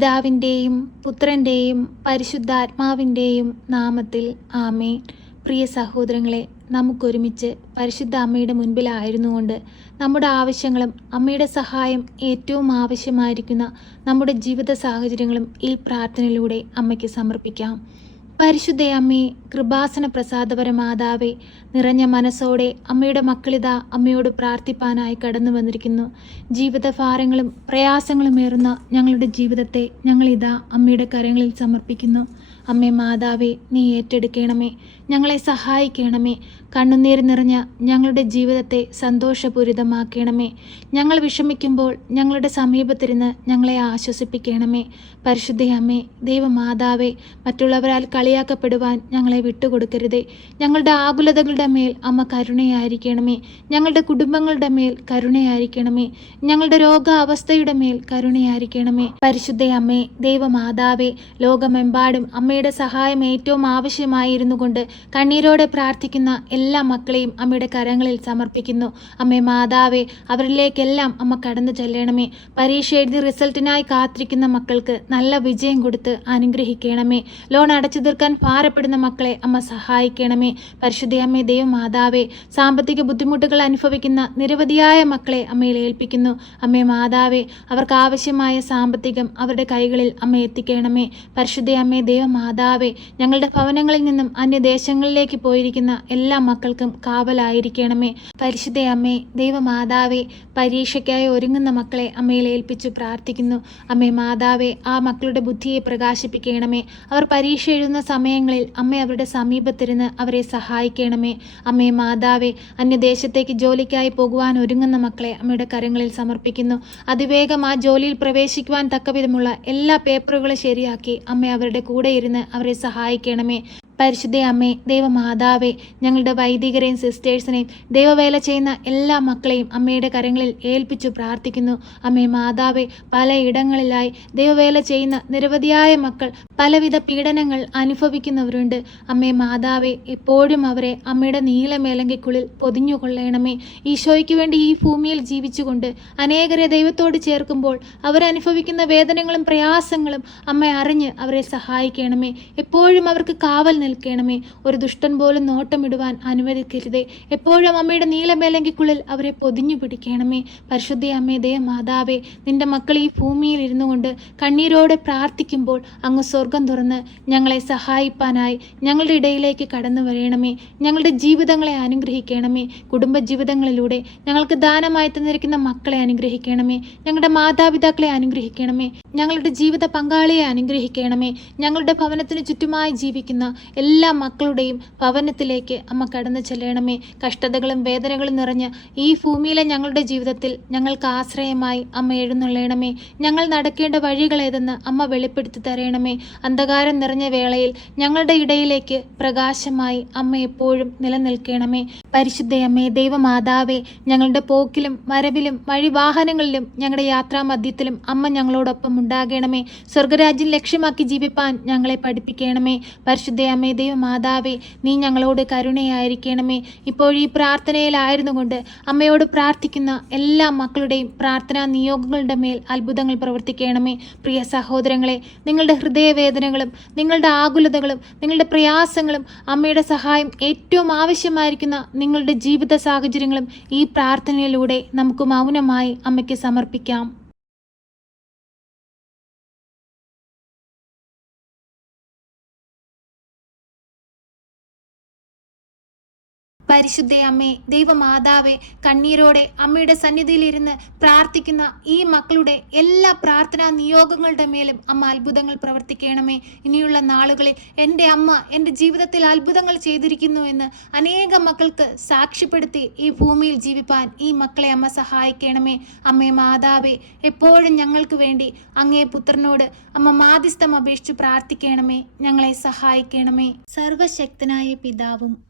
പിതാവിന്റെയും പുത്രന്റെയും പരിശുദ്ധാത്മാവിന്റെയും നാമത്തിൽ ആമേൻ. പ്രിയ സഹോദരങ്ങളെ നമുക്കൊരുമിച്ച് പരിശുദ്ധ അമ്മയുടെ മുൻപിലായിരുന്നുകൊണ്ട് നമ്മുടെ ആവശ്യങ്ങളും അമ്മയുടെ സഹായം ഏറ്റവും ആവശ്യമായിരിക്കുന്ന നമ്മുടെ ജീവിത സാഹചര്യങ്ങളും ഈ പ്രാർത്ഥനയിലൂടെ അമ്മയ്ക്ക് സമർപ്പിക്കാം. പരിശുദ്ധ അമ്മേ കൃപാസന പ്രസാദപര മാതാവേ നിറഞ്ഞ മനസ്സോടെ അമ്മയുടെ മക്കളിത അമ്മയോട് പ്രാർത്ഥിപ്പാനായി കടന്നു വന്നിരിക്കുന്നു. ജീവിതഭാരങ്ങളും പ്രയാസങ്ങളുമേറുന്ന ഞങ്ങളുടെ ജീവിതത്തെ ഞങ്ങളിതാ അമ്മയുടെ കരങ്ങളിൽ സമർപ്പിക്കുന്നു. അമ്മേ മാതാവേ നീ ഏറ്റെടുക്കണമേ ഞങ്ങളെ സഹായിക്കണമേ കണ്ണുനീർ നിറഞ്ഞ ഞങ്ങളുടെ ജീവിതത്തെ സന്തോഷപൂരിതമാക്കണമേ ഞങ്ങൾ വിഷമിക്കുമ്പോൾ ഞങ്ങളുടെ സമീപത്തിരുന്ന് ഞങ്ങളെ ആശ്വസിപ്പിക്കണമേ. പരിശുദ്ധയമ്മേ ദൈവമാതാവേ മറ്റുള്ളവരാൽ കളിയാക്കപ്പെടുവാൻ ഞങ്ങളെ വിട്ടുകൊടുക്കരുതേ. ഞങ്ങളുടെ ആകുലതകളുടെ മേൽ അമ്മ കരുണയായിരിക്കണമേ. ഞങ്ങളുടെ കുടുംബങ്ങളുടെ മേൽ കരുണയായിരിക്കണമേ. ഞങ്ങളുടെ രോഗാവസ്ഥയുടെ മേൽ കരുണയായിരിക്കണമേ. പരിശുദ്ധ അമ്മേ ദൈവമാതാവേ ലോകമെമ്പാടും അമ്മയുടെ സഹായം ഏറ്റവും ആവശ്യമായിരുന്നു കൊണ്ട് കണ്ണീരോടെ പ്രാർത്ഥിക്കുന്ന എല്ലാ മക്കളെയും അമ്മയുടെ കരങ്ങളിൽ സമർപ്പിക്കുന്നു. അമ്മേ മാതാവേ അവരിലേക്കെല്ലാം അമ്മ കടന്നു ചെല്ലണമേ. പരീക്ഷ എഴുതി റിസൾട്ടിനായി കാത്തിരിക്കുന്ന മക്കൾക്ക് നല്ല വിജയം കൊടുത്ത് അനുഗ്രഹിക്കണമേ. ലോൺ അടച്ചു തീർക്കാൻ ഭാരപ്പെടുന്ന മക്കളെ അമ്മ സഹായിക്കണമേ. പരിശുദ്ധയമ്മേ ദൈവമാതാവേ സാമ്പത്തിക ബുദ്ധിമുട്ടുകൾ അനുഭവിക്കുന്ന നിരവധിയായ മക്കളെ അമ്മയിൽ ഏൽപ്പിക്കുന്നു. അമ്മേ മാതാവേ അവർക്ക് ആവശ്യമായ സാമ്പത്തികം അവരുടെ കൈകളിൽ അമ്മ എത്തിക്കണമേ. പരിശുദ്ധയമ്മേ ദൈവമാതാവേ ഞങ്ങളുടെ ഭവനങ്ങളിൽ നിന്നും അന്യദേശങ്ങളിലേക്ക് പോയിരിക്കുന്ന എല്ലാ മക്കൾക്കും കാവലായിരിക്കണമേ. പരിശുദ്ധയമ്മേ ദൈവമാതാവേ പരീക്ഷയ്ക്കായി ഒരുങ്ങുന്ന മക്കളെ അമ്മയിൽ ഏൽപ്പിച്ചു പ്രാർത്ഥിക്കുന്നു. അമ്മേ മാതാവേ ആ മക്കളുടെ ബുദ്ധിയെ പ്രകാശിപ്പിക്കണമേ. അവർ പരീക്ഷ എഴുതുന്ന സമയങ്ങളിൽ അമ്മ അവരുടെ സമീപത്തിരുന്ന് അവരെ സഹായിക്കണമേ. അമ്മേ മാതാവേ അന്യദേശത്തേക്ക് ജോലിക്കായി പോകുവാൻ ഒരുങ്ങുന്ന മക്കളെ അമ്മയുടെ കരങ്ങളിൽ സമർപ്പിക്കുന്നു. അതിവേഗം ആ ജോലിയിൽ പ്രവേശിക്കുവാൻ തക്കവിധമുള്ള എല്ലാ പേപ്പറുകളും ശരിയാക്കി അമ്മ അവരുടെ കൂടെ ഇരുന്ന് അവരെ സഹായിക്കണമേ. പരിശുദ്ധ അമ്മേ ദൈവമാതാവേ ഞങ്ങളുടെ വൈദികരെയും സിസ്റ്റേഴ്സിനെയും ദൈവവേല ചെയ്യുന്ന എല്ലാ മക്കളെയും അമ്മയുടെ കരങ്ങളിൽ ഏൽപ്പിച്ചു പ്രാർത്ഥിക്കുന്നു. അമ്മേ മാതാവേ പലയിടങ്ങളിലായി ദൈവവേല ചെയ്യുന്ന നിരവധിയായ മക്കൾ പലവിധ പീഡനങ്ങൾ അനുഭവിക്കുന്നവരുണ്ട്. അമ്മേ മാതാവേ എപ്പോഴും അവരെ അമ്മയുടെ നീലമേലങ്കിക്കുള്ളിൽ പൊതിഞ്ഞുകൊള്ളണമേ. ഈശോയ്ക്ക് വേണ്ടി ഈ ഭൂമിയിൽ ജീവിച്ചുകൊണ്ട് അനേകരെ ദൈവത്തോട് ചേർക്കുമ്പോൾ അവരനുഭവിക്കുന്ന വേദനകളും പ്രയാസങ്ങളും അമ്മ അറിഞ്ഞ് അവരെ സഹായിക്കണമേ. എപ്പോഴും അവർക്ക് കാവൽ നിൽക്കണമേ. ഒരു ദുഷ്ടൻ പോലും നോട്ടമിടുവാൻ അനുവദിക്കരുതേ. എപ്പോഴും അമ്മയുടെ നീലമേലങ്കിക്കുള്ളിൽ അവരെ പൊതിഞ്ഞു പിടിക്കണമേ. പരിശുദ്ധ അമ്മേ ദയ മാതാവേ നിന്റെ മക്കൾ ഈ ഭൂമിയിൽ ഇരുന്നു കൊണ്ട് കണ്ണീരോടെ പ്രാർത്ഥിക്കുമ്പോൾ അങ്ങ് സ്വർഗം തുറന്ന് ഞങ്ങളെ സഹായിപ്പാനായി ഞങ്ങളുടെ ഇടയിലേക്ക് കടന്നു വരയണമേ ഞങ്ങളുടെ ജീവിതങ്ങളെ അനുഗ്രഹിക്കണമേ. കുടുംബ ജീവിതങ്ങളിലൂടെ ഞങ്ങൾക്ക് ദാനമായി തന്നിരിക്കുന്ന മക്കളെ അനുഗ്രഹിക്കണമേ. ഞങ്ങളുടെ മാതാപിതാക്കളെ അനുഗ്രഹിക്കണമേ. ഞങ്ങളുടെ ജീവിത പങ്കാളിയെ അനുഗ്രഹിക്കണമേ. ഞങ്ങളുടെ ഭവനത്തിന് ചുറ്റുമായി ജീവിക്കുന്ന എല്ലാ മക്കളുടെയും ഭവനത്തിലേക്ക് അമ്മ കടന്നു ചെല്ലണമേ. കഷ്ടതകളും വേദനകളും നിറഞ്ഞ ഈ ഭൂമിയിലെ ഞങ്ങളുടെ ജീവിതത്തിൽ ഞങ്ങൾക്ക് ആശ്രയമായി അമ്മ എഴുന്നള്ളയണമേ ഞങ്ങൾ നടക്കേണ്ട വഴികളേതെന്ന് അമ്മ വെളിപ്പെടുത്തി തരയണമേ അന്ധകാരം നിറഞ്ഞ വേളയിൽ ഞങ്ങളുടെ ഇടയിലേക്ക് പ്രകാശമായി അമ്മ എപ്പോഴും നിലനിൽക്കണമേ. പരിശുദ്ധയമ്മേ ദൈവമാതാവേ ഞങ്ങളുടെ പോക്കിലും വരവിലും വഴിവാഹനങ്ങളിലും ഞങ്ങളുടെ യാത്രാമധ്യത്തിലും അമ്മ ഞങ്ങളോടൊപ്പം ഉണ്ടാകണമേ. സ്വർഗരാജ്യം ലക്ഷ്യമാക്കി ജീവിപ്പാൻ ഞങ്ങളെ പഠിപ്പിക്കണമേ. പരിശുദ്ധയമ്മേ ദൈവമാതാവേ നീ ഞങ്ങളോട് കരുണയായിരിക്കണമേ. ഇപ്പോൾ ഈ പ്രാർത്ഥനയിലായിരുന്നു കൊണ്ട് അമ്മയോട് പ്രാർത്ഥിക്കുന്ന എല്ലാ മക്കളുടെയും പ്രാർത്ഥനാ നിയോഗങ്ങളുടെ മേൽ അത്ഭുതങ്ങൾ പ്രവർത്തിക്കണമേ. പ്രിയ സഹോദരങ്ങളെ നിങ്ങളുടെ ഹൃദയവേദനകളും നിങ്ങളുടെ ആകുലതകളും നിങ്ങളുടെ പ്രയാസങ്ങളും അമ്മയുടെ സഹായം ഏറ്റവും ആവശ്യമായിരിക്കുന്ന നിങ്ങളുടെ ജീവിത സാഹചര്യങ്ങളും ഈ പ്രാർത്ഥനയിലൂടെ നമുക്ക് മൗനമായി അമ്മയ്ക്ക് സമർപ്പിക്കാം. പരിശുദ്ധ അമ്മേ ദൈവമാതാവേ കണ്ണീരോടെ അമ്മയുടെ സന്നിധിയിലിരുന്ന് പ്രാർത്ഥിക്കുന്ന ഈ മക്കളുടെ എല്ലാ പ്രാർത്ഥനാ നിയോഗങ്ങളുടെ മേലും അമ്മ അത്ഭുതങ്ങൾ പ്രവർത്തിക്കണമേ. ഇനിയുള്ള നാളുകളിൽ എന്റെ അമ്മ എന്റെ ജീവിതത്തിൽ അത്ഭുതങ്ങൾ ചെയ്തിരിക്കുന്നു എന്ന് അനേക മക്കൾക്ക് സാക്ഷ്യപ്പെടുത്തി ഈ ഭൂമിയിൽ ജീവിപ്പാൻ ഈ മക്കളെ അമ്മ സഹായിക്കണമേ. അമ്മേ മാതാവേ എപ്പോഴും ഞങ്ങൾക്ക് വേണ്ടി അങ്ങേ പുത്രനോട് അമ്മ മാധ്യസ്ഥം അപേക്ഷിച്ച് പ്രാർത്ഥിക്കണമേ. ഞങ്ങളെ സഹായിക്കണമേ. സർവശക്തനായ പിതാവും